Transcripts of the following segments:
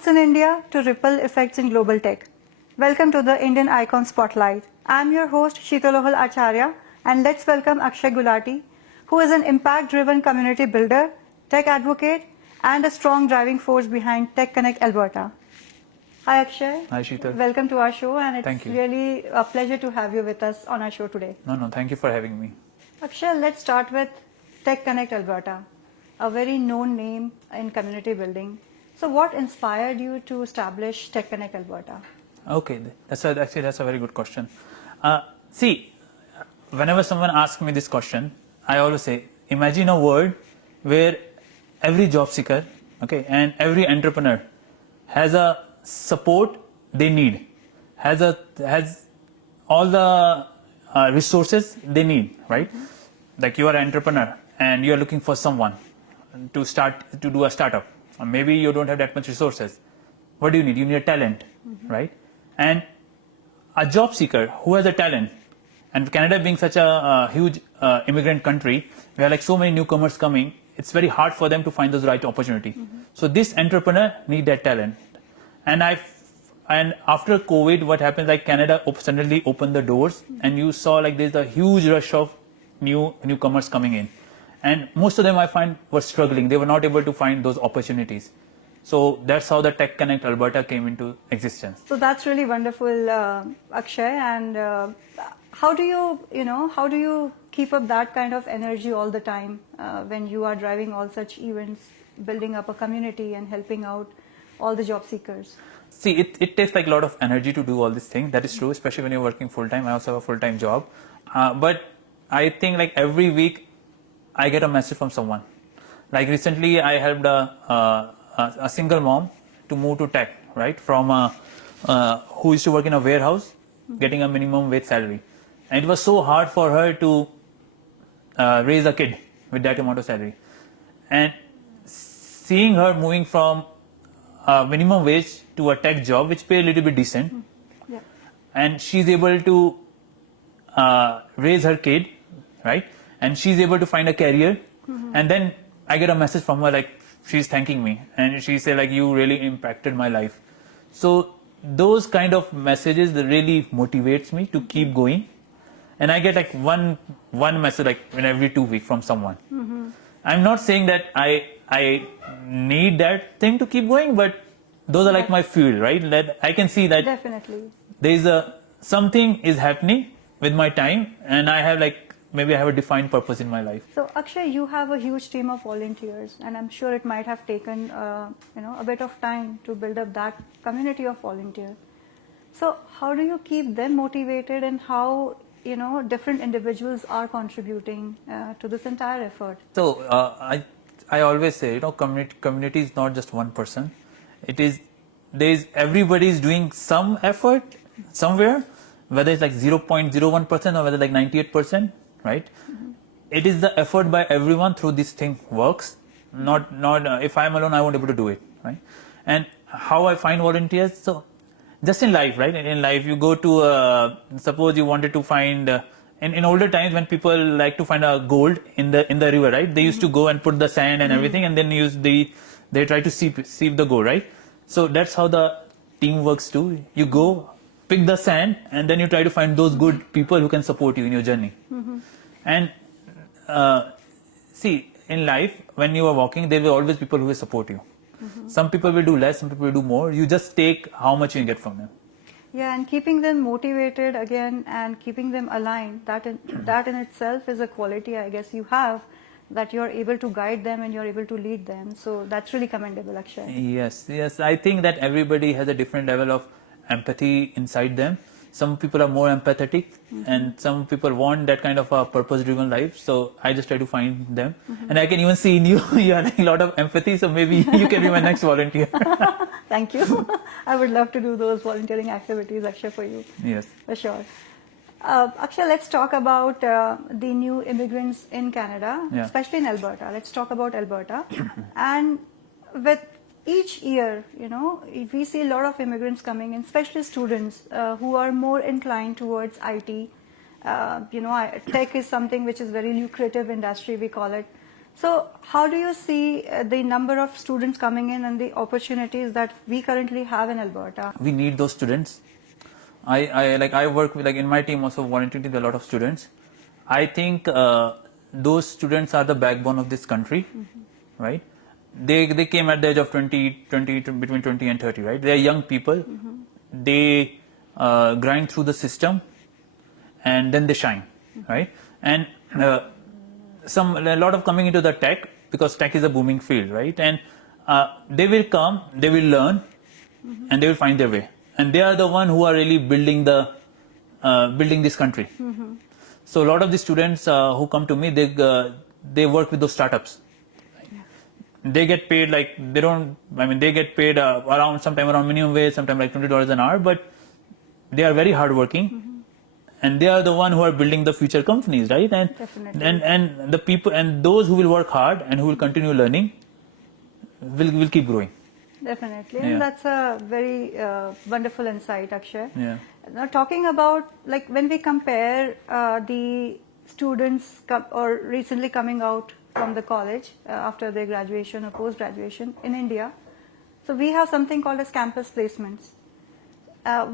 roots in India to ripple effects in global tech. Welcome to the Indian Icon Spotlight. I'm your host Sheetalohal Acharya, and let's welcome Akshay Gulati, who is an impact-driven community builder, tech advocate, and a strong driving force behind Tech Connect Alberta. Hi Akshay. Hi Sheetal. Welcome to our show, and it's Thank you. really a pleasure to have you with us on our show today. No, thank you for having me. Akshay, let's start with Tech Connect Alberta, a very known name in community building. So what inspired you to establish Tech Connect Alberta? Okay, that's a very good question. See, whenever someone asks me this question, I always say, imagine a world where every job seeker, okay, and every entrepreneur has a support they need, has all the resources they need, right? Mm-hmm. Like you are an entrepreneur and you are looking for someone to do a startup. Or maybe you don't have that much resources. What do you need? You need a talent, mm-hmm. right? And a job seeker who has a talent, and Canada being such a huge immigrant country, we have like so many newcomers coming, it's very hard for them to find those right opportunity. Mm-hmm. So this entrepreneur need that talent. And after COVID, what happened, like Canada suddenly opened the doors, mm-hmm. and you saw like there's a huge rush of newcomers coming in. And most of them I find were struggling. They were not able to find those opportunities. So that's how the Tech Connect Alberta came into existence. So that's really wonderful, Akshay. And how do you keep up that kind of energy all the time when you are driving all such events, building up a community and helping out all the job seekers? See, it takes like a lot of energy to do all these things. That is true, especially when you're working full-time. I also have a full-time job. But I think like every week I get a message from someone. Like recently I helped a single mom to move to tech, right? From who used to work in a warehouse, getting a minimum wage salary. And it was so hard for her to raise a kid with that amount of salary. And seeing her moving from minimum wage to a tech job, which pay a little bit decent, yeah. And she's able to raise her kid, right? And she's able to find a career. Mm-hmm. And then I get a message from her, like she's thanking me. And she said, like, you really impacted my life. So those kind of messages that really motivates me to keep going. And I get like one message like every 2 weeks from someone. Mm-hmm. I'm not saying that I need that thing to keep going, but those are like my fuel, right? That I can see that definitely there's something is happening with my time, and I have like maybe I have a defined purpose in my life. So Akshay, you have a huge team of volunteers, and I'm sure it might have taken a bit of time to build up that community of volunteers. So how do you keep them motivated, and how different individuals are contributing to this entire effort? So I always say, community is not just one person. Everybody is doing some effort somewhere, whether it's like 0.01% or whether like 98%, right? Mm-hmm. It is the effort by everyone through this thing works. Not if I'm alone, I won't be able to do it, right? And how I find volunteers, so just in life, right? In life, you go to suppose you wanted to find. In older times, when people like to find a gold in the river, right? They used to go and put the sand and everything, and then they try to sieve the gold, right? So that's how the team works too. You go, pick the sand, and then you try to find those good people who can support you in your journey. Mm-hmm. And see, in life, when you are walking, there will always people who will support you. Mm-hmm. Some people will do less, some people will do more. You just take how much you get from them. Yeah, and keeping them motivated again and keeping them aligned, that in itself is a quality I guess you have, that you're able to guide them and you're able to lead them. So that's really commendable, Akshay. Yes. I think that everybody has a different level of empathy inside them. Some people are more empathetic, mm-hmm. and some people want that kind of a purpose-driven life. So I just try to find them. Mm-hmm. And I can even see in you, you have a lot of empathy. So maybe you can be my next volunteer. Thank you. I would love to do those volunteering activities, Akshay, for you. Yes. For sure. Akshay, let's talk about the new immigrants in Canada, yeah. Especially in Alberta. Let's talk about Alberta. And with each year, we see a lot of immigrants coming in, especially students who are more inclined towards IT. Tech is something which is very lucrative industry, we call it. So how do you see the number of students coming in and the opportunities that we currently have in Alberta? We need those students. I work with, like, in my team also volunteering with a lot of students. I think those students are the backbone of this country, right? They came at the age of 20 between 20 and 30, right? They are young people. They grind through the system, and then they shine, right? And a lot of coming into the tech, because tech is a booming field, right? And they will come, they will learn, and they will find their way. And they are the one who are really building this country. So a lot of the students who come to me, they work with those startups. They get paid like they get paid sometime around minimum wage, sometime like $20 an hour, but they are very hardworking, and they are the one who are building the future companies, right? And Definitely. and the people and those who will work hard and who will continue learning will keep growing. Definitely, Yeah. and that's a very wonderful insight, Akshay. Yeah. Now, talking about, like, when we compare the students or recently coming out from the college after their graduation or post-graduation in India, so we have something called as campus placements,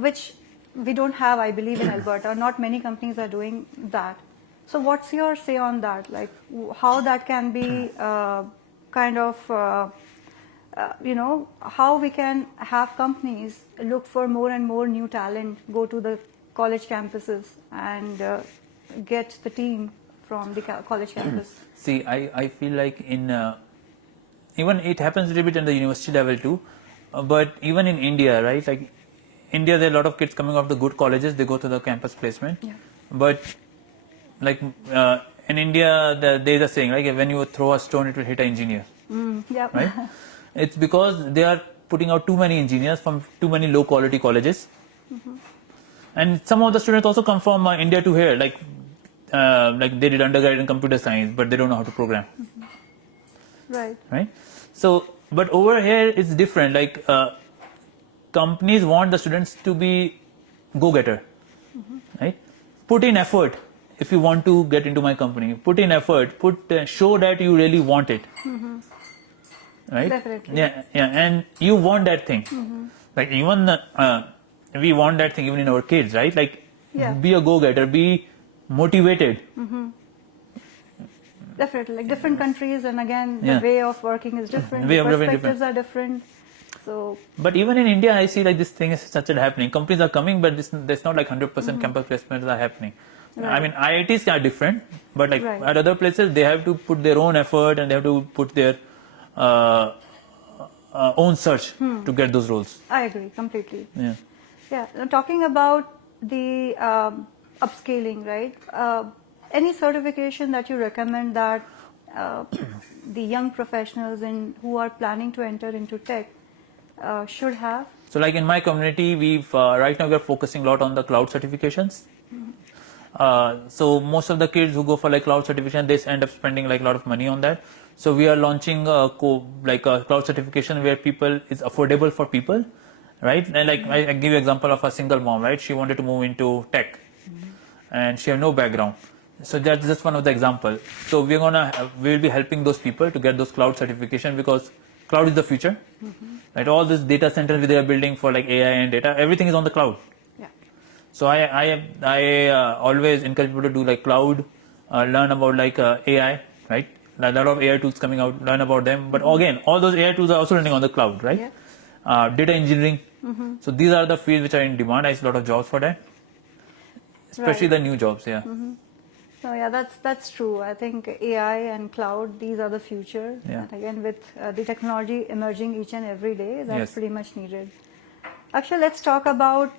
which we don't have, I believe, in Alberta. Not many companies are doing that. So what's your say on that? Like, how that can be kind of how we can have companies look for more and more new talent, go to the college campuses and get the team from the college campus. See, I feel like even it happens a little bit in the university level too, but even in India, right? Like India, there are a lot of kids coming off the good colleges, they go to the campus placement. Yeah. But like in India, there's a saying, like, when you throw a stone, it will hit an engineer. Yeah. Right? It's because they are putting out too many engineers from too many low quality colleges. And some of the students also come from India to here, like they did undergrad in computer science, but they don't know how to program. Right. Right? So, but over here it's different. Like companies want the students to be go-getter, right? Put in effort if you want to get into my company. Put in effort. Show that you really want it. Right? Definitely. Yeah, and you want that thing. Like even we want that thing even in our kids, right? Like, Yeah. be a go-getter, be motivated. Definitely, like different countries, and again, the Yeah. way of working is different. Way The of living perspectives are different. So But even in India, I see like this thing is such happening. Companies are coming, but there's not like 100% campus placements are happening. I Right. mean, IITs are different, but like Right. at other places, they have to put their own effort and they have to put their own search to get those roles. I agree completely. Yeah. Yeah, now talking about the upscaling, right? Any certification that you recommend that the young professionals who are planning to enter into tech should have? So like in my community, we've right now we're focusing a lot on the cloud certifications. So most of the kids who go for like cloud certification, they end up spending like a lot of money on that. So we are launching a cloud certification where it's affordable for people, right? And like I give you example of a single mom, right? She wanted to move into tech, and she had no background. So that's just one of the example. So we'll be helping those people to get those cloud certification, because cloud is the future, right? All this data centers they are building for like AI and data, everything is on the cloud. Yeah. So I always encourage people to do like cloud, learn about like AI, right? A lot of AI tools coming out, learn about them. But again, all those AI tools are also running on the cloud, right? Yeah. Data engineering. So these are the fields which are in demand. I see a lot of jobs for that, especially Right. the new jobs. Yeah. So yeah, that's true. I think AI and cloud, these are the future. Yeah. And again, with the technology emerging each and every day, that's Yes. pretty much needed. Actually, let's talk about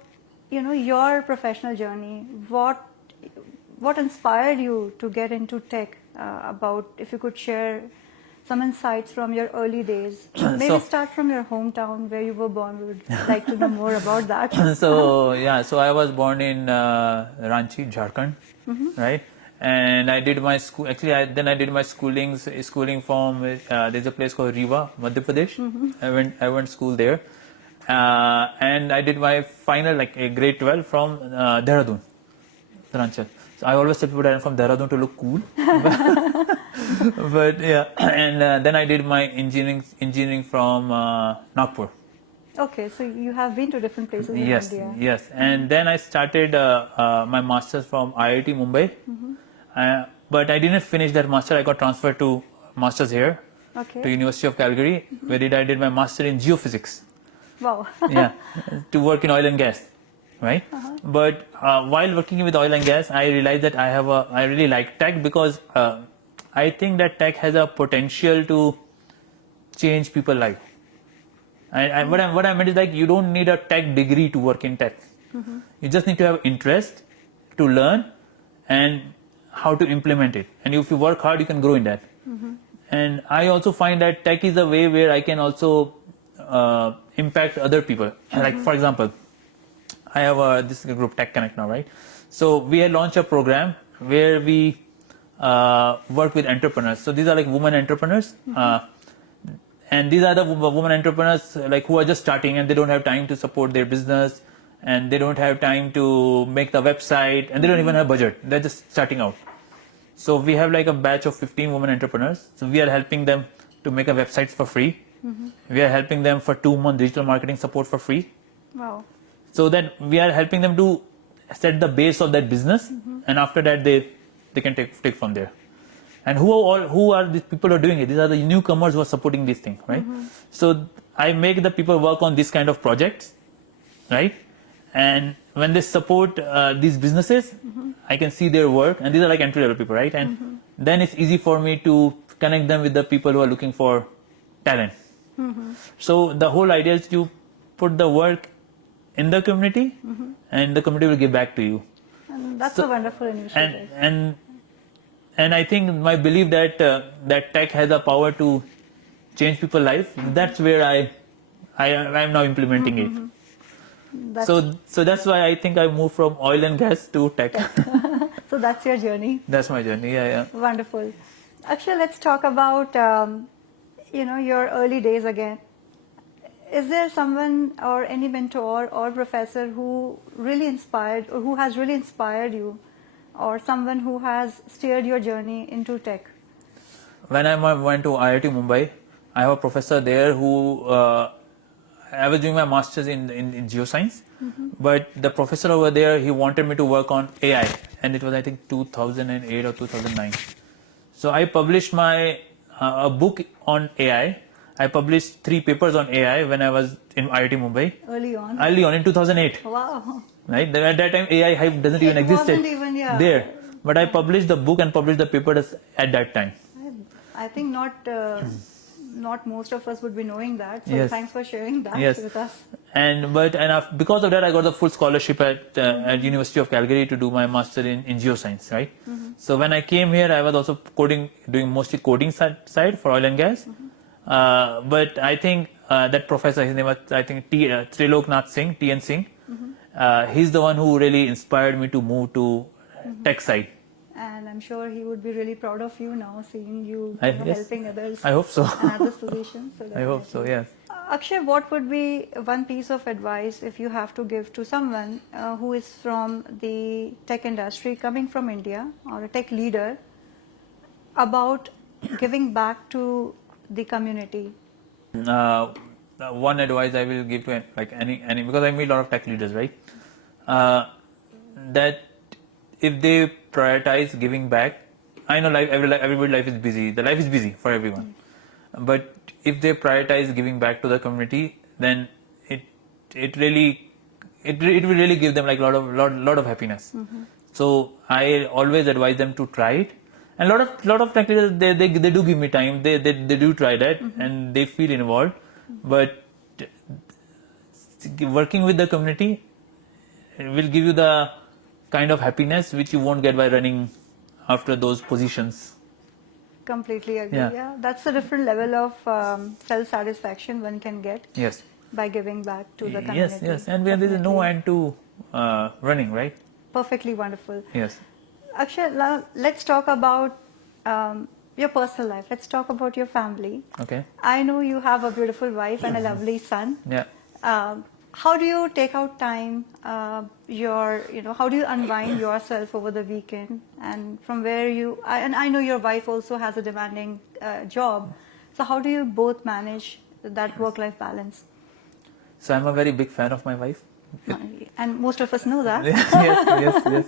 your professional journey. What inspired you to get into tech? If you could share some insights from your early days. Maybe So- start from your hometown where you were born. We would like to know more about that. So I was born in Ranchi, Jharkhand, right? And I did my school. Actually, I did my schooling from there's a place called Rewa, Madhya Pradesh. I went school there, and I did my final like grade 12 from Dehradun, Uttarakhand. So I always tell people that I'm from Dehradun to look cool. But yeah, and then I did my engineering from Nagpur. Okay, so you have been to different places in Yes, India. yes. And then I started my master's from IIT Mumbai. But I didn't finish that master. I got transferred to master's here Okay. to University of Calgary, where I did my master in geophysics. Wow. Yeah, to work in oil and gas, right? But while working with oil and gas, I realized that I really like tech because I think that tech has a potential to change people's life. And what I meant is like you don't need a tech degree to work in tech. You just need to have interest to learn and how to implement it. And if you work hard, you can grow in that. And I also find that tech is a way where I can also impact other people. Like for example, I have this group Tech Connect now, right? So we had launched a program where we work with entrepreneurs. So these are like women entrepreneurs. And these are the women entrepreneurs like who are just starting and they don't have time to support their business and they don't have time to make the website and they don't even have budget. They're just starting out. So we have like a batch of 15 women entrepreneurs. So we are helping them to make a website for free. We are helping them for 2 month digital marketing support for free. Wow. So that we are helping them to set the base of that business and after that they can take from there. And who are these people who are doing it? These are the newcomers who are supporting this thing, right? So I make the people work on this kind of projects, right? And when they support these businesses, I can see their work, and these are like entry level people, right? And then it's easy for me to connect them with the people who are looking for talent. So the whole idea is to put the work in the community, and the community will give back to you. And that's a wonderful initiative. And I think my belief that that tech has a power to change people's life. That's where I am now implementing it. So that's why I think I moved from oil and gas to tech. So that's your journey. That's my journey. Yeah. Wonderful. Actually, let's talk about your early days again. Is there someone or any mentor or professor who really inspired or who has really inspired you, or someone who has steered your journey into tech? When I went to IIT Mumbai, I have a professor there who I was doing my master's in geoscience, but the professor over there, he wanted me to work on AI, and it was I think 2008 or 2009. So I published a book on AI. I published 3 papers on AI when I was in IIT Mumbai. Early on In 2008. Wow. Right? At that time, AI hype doesn't even exist there. But I published the book and published the papers at that time. I think not most of us would be knowing that. So Yes. thanks for sharing that with us. And because of that, I got the full scholarship at University of Calgary to do my master in geoscience. Right. So when I came here, I was also doing mostly coding side for oil and gas. But I think that professor, his name was I think Triloknath Singh, TN Singh. He's the one who really inspired me to move to tech side. And I'm sure he would be really proud of you now, seeing you helping others. I hope so. In other positions. So I hope so, yes. Akshay, what would be one piece of advice if you have to give to someone who is from the tech industry, coming from India, or a tech leader, about giving back to the community? One advice I will give to any because I meet a lot of tech leaders, right? That if they prioritize giving back, I know everybody's life is busy. The life is busy for everyone, but if they prioritize giving back to the community, then it will really give them like lot of happiness. So I always advise them to try it. And lot of tech leaders they do give me time. They do try that and they feel involved. But working with the community will give you the kind of happiness which you won't get by running after those positions. Completely agree. Yeah, that's a different level of self-satisfaction one can get. Yes. By giving back to the community. Yes. And there is no end to running, right? Perfectly wonderful. Yes. Akshay, let's talk about your personal life. Let's talk about your family. Okay. I know you have a beautiful wife and a lovely son. Yeah. how do you take out time, how do you unwind yourself over the weekend, and from where and I know your wife also has a demanding job, so how do you both manage that work-life balance? So I'm a very big fan of my wife. And most of us know that.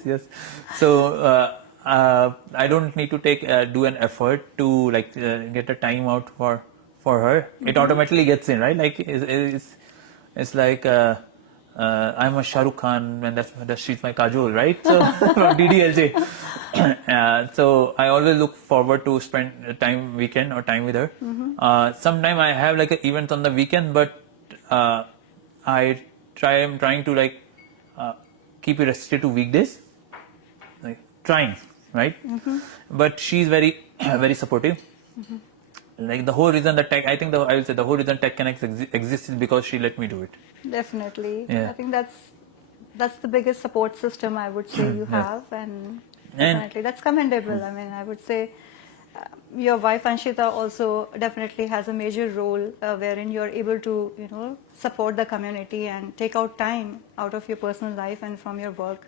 Yes. So I don't need to do an effort to get a time out for her. It automatically gets in, right? Like it's like I'm a Shah Rukh Khan, and she's my Kajol, right? So from DDLJ. So I always look forward to spend weekend or time with her. Sometime I have like an event on the weekend, but I'm trying to keep it restricted to weekdays. Trying, right? But she's very very supportive. Like the whole reason that I will say the whole reason Tech Connect exists is because she let me do it. Definitely. Yeah. I think that's the biggest support system I would say you have, and definitely that's commendable. I mean, I would say your wife Anshita also definitely has a major role wherein you're able to support the community and take out time out of your personal life and from your work.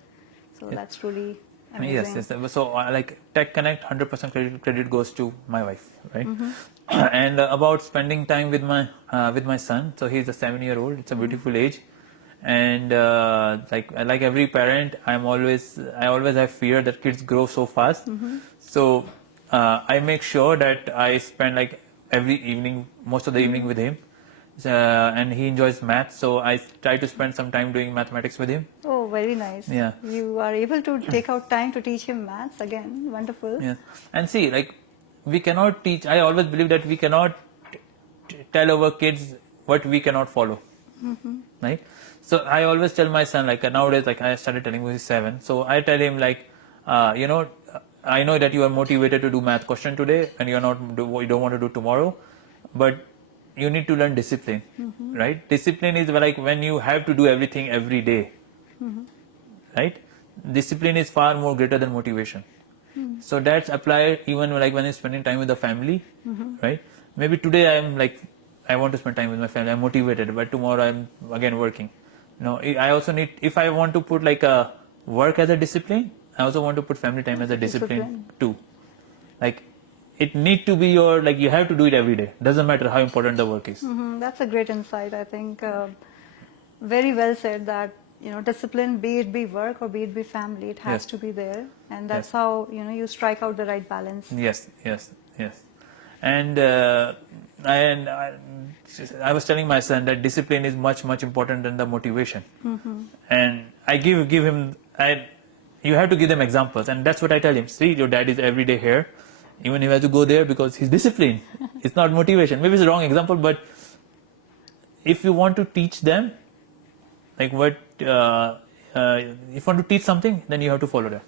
So that's truly amazing. Yes. So like Tech Connect, 100% credit goes to my wife, right? And about spending time with my son. So he's a 7-year-old. It's a beautiful age, and like every parent, I always have fear that kids grow so fast. So I make sure that I spend like every evening, most of the evening with him. And he enjoys math, so I try to spend some time doing mathematics with him. Oh, very nice. Yeah. You are able to take out time to teach him maths again. Wonderful. Yeah. And see, like, we cannot teach, I always believe that we cannot tell our kids what we cannot follow. Right? So I always tell my son, like nowadays, like I started telling him he's 7. So I tell him like, I know that you are motivated to do math question today and you don't want to do tomorrow, but you need to learn discipline, right? Discipline is like when you have to do everything every day, right? Discipline is far more greater than motivation. So that's applied even like when you're spending time with the family, right? Maybe today I want to spend time with my family, I'm motivated, but tomorrow I'm again working. I also need, if I want to put like a work as a discipline, I also want to put family time as a discipline too. Like, it need to be you have to do it every day. Doesn't matter how important the work is. That's a great insight. I think very well said that, discipline, be it be work or be it be family, it has to be there. And that's how, you strike out the right balance. Yes. And I was telling my son that discipline is much, much important than the motivation. And I give him, you have to give them examples. And that's what I tell him. See, your dad is every day here. Even if he has to go there because he's disciplined. It's not motivation. Maybe it's a wrong example, but if you want to teach them, like if you want to teach something, then you have to follow that.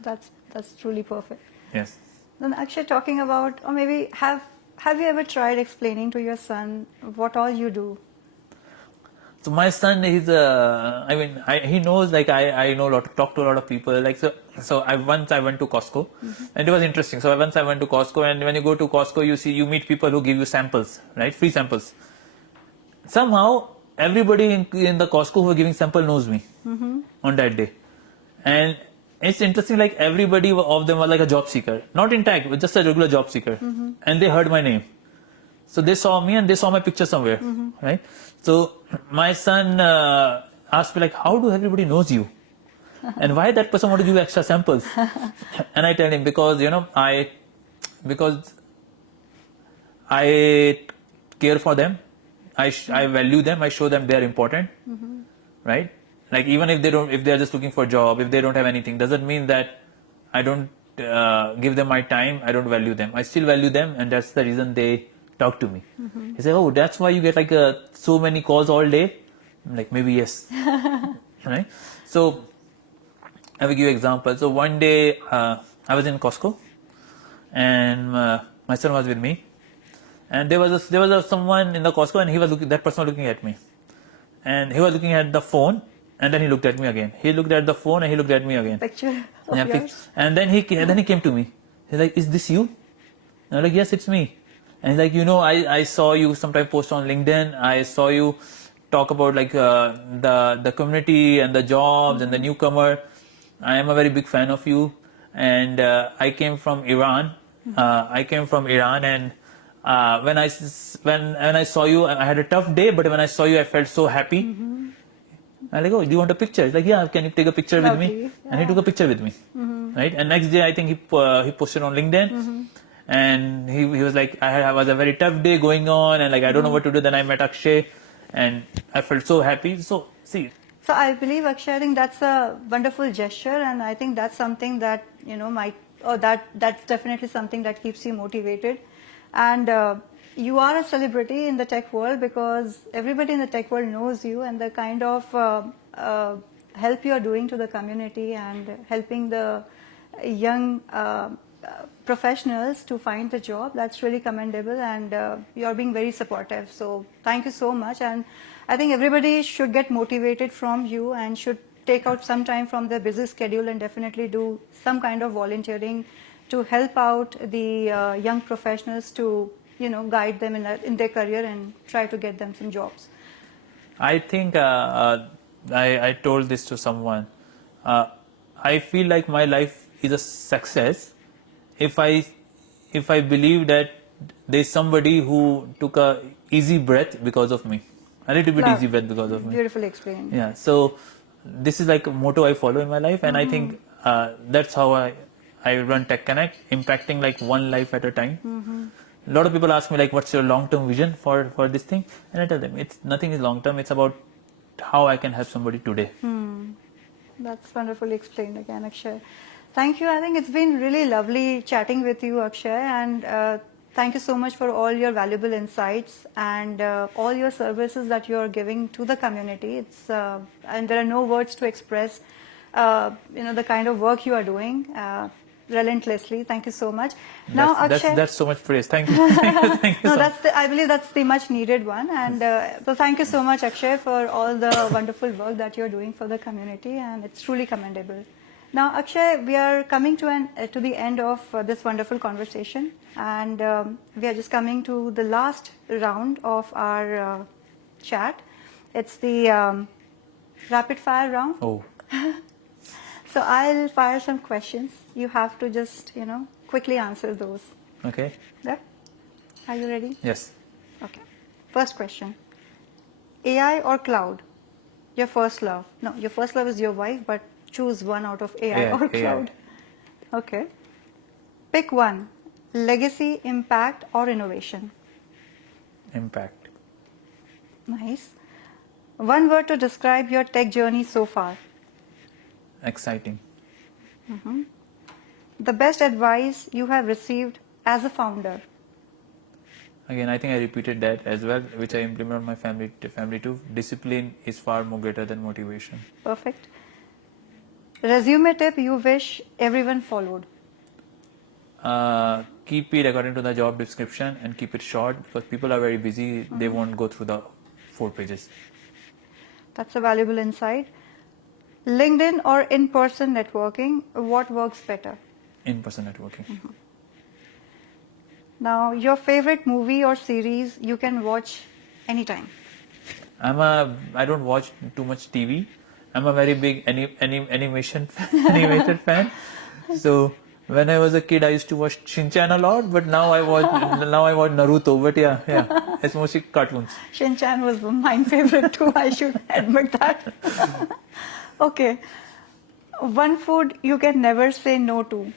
That's truly perfect. Yes. Then actually talking about, or maybe have you ever tried explaining to your son what all you do? So my son is, he knows, like I know talk to a lot of people. Like so once I went to Costco, and it was interesting. So once I went to Costco, and when you go to Costco, you meet people who give you samples, right? Free samples. Somehow everybody in the Costco who were giving sample knows me on that day, and it's interesting. Like everybody of them was like a job seeker, not in tech, but just a regular job seeker, and they heard my name. So they saw me and they saw my picture somewhere, right? So my son asked me like, how do everybody knows you? And why that person want to give extra samples? And I tell him because I care for them, I value them, I show them they're important, right? Like even if they're just looking for a job, if they don't have anything, doesn't mean that I don't give them my time, I don't value them. I still value them, and that's the reason they talk to me. He said, oh, that's why you get like so many calls all day? I'm like, maybe yes. Right? So I will give you an example. So one day I was in Costco, and my son was with me, and there was someone in the Costco, and that person was looking at me, and he was looking at the phone, and then he looked at me again. He looked at the phone and he looked at me again. Picture of yours. And then he came to me. He's like, is this you? And I'm like, yes, it's me. And he's like, I saw you sometime post on LinkedIn. I saw you talk about like the community and the jobs and the newcomer, I am a very big fan of you. And I came from Iran. And when I saw you, I had a tough day, but when I saw you, I felt so happy. I'm like, oh, do you want a picture? He's like, yeah, can you take a picture with me? Lovely, And he took a picture with me, right? And next day, I think he posted on LinkedIn, and he was like, I was a very tough day going on, and like I don't know what to do. Then I met Akshay, and I felt so happy. So see. So I believe, Akshay, I think that's a wonderful gesture, and I think that's something that that's definitely something that keeps you motivated. And you are a celebrity in the tech world because everybody in the tech world knows you, and the kind of help you are doing to the community and helping the young professionals to find the job. That's really commendable, and you're being very supportive. So thank you so much. And I think everybody should get motivated from you and should take out some time from their busy schedule and definitely do some kind of volunteering to help out the young professionals to guide them in their career and try to get them some jobs. I think I told this to someone. I feel like my life is a success if I believe that there's somebody who took a easy breath because of me. A little bit easy breath because of me. Beautifully explained. Yeah. So this is like a motto I follow in my life, and I think that's how I run Tech Connect, impacting like one life at a time. A lot of people ask me like, what's your long-term vision for this thing? And I tell them, nothing is long-term. It's about how I can help somebody today. That's wonderfully explained again, Akshay. Thank you. I think it's been really lovely chatting with you, Akshay, and thank you so much for all your valuable insights and all your services that you're giving to the community. And there are no words to express, the kind of work you are doing. Relentlessly. Thank you so much. Now, Akshay, that's so much praise. Thank you. Thank you no, so I believe that's the much needed one. And so thank you so much, Akshay, for all the wonderful work that you're doing for the community, and it's truly commendable. Now, Akshay, we are coming to the end of this wonderful conversation, and we are just coming to the last round of our chat. It's the rapid fire round. Oh. So I'll fire some questions. You have to just, quickly answer those. Okay. Yeah? Are you ready? Yes. Okay. First question. AI or cloud? Your first love. No, your first love is your wife, but choose one out of AI or cloud. Okay. Pick one. Legacy, impact, or innovation? Impact. Nice. One word to describe your tech journey so far. Exciting. The best advice you have received as a founder. Again, I think I repeated that as well, which I implement on my family too. Discipline is far more greater than motivation. Perfect. Resume tip you wish everyone followed. Keep it according to the job description and keep it short, because people are very busy. They won't go through the 4 pages. That's a valuable insight. LinkedIn or in-person networking, what works better? In-person networking. Now, your favorite movie or series you can watch anytime? I don't watch too much TV. I'm a very big animation fan. So when I was a kid, I used to watch Shin-chan a lot, but now I watch Naruto. But yeah, it's mostly cartoons. Shin-chan was my favorite too. I should admit that. Okay. One food you can never say no to.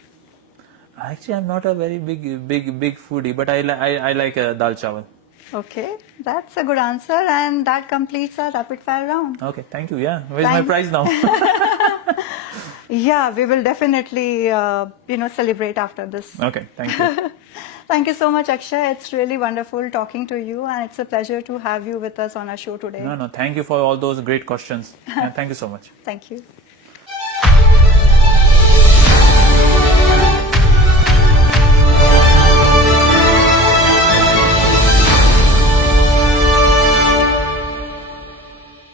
Actually, I'm not a very big foodie, but I like dal chawal. Okay, that's a good answer, and that completes our rapid fire round. Okay, thank you. Yeah, where's my prize now? Yeah, we will definitely, celebrate after this. Okay, thank you. Thank you so much, Akshay. It's really wonderful talking to you, and it's a pleasure to have you with us on our show today. No, thank you for all those great questions. Thank you so much. Thank you.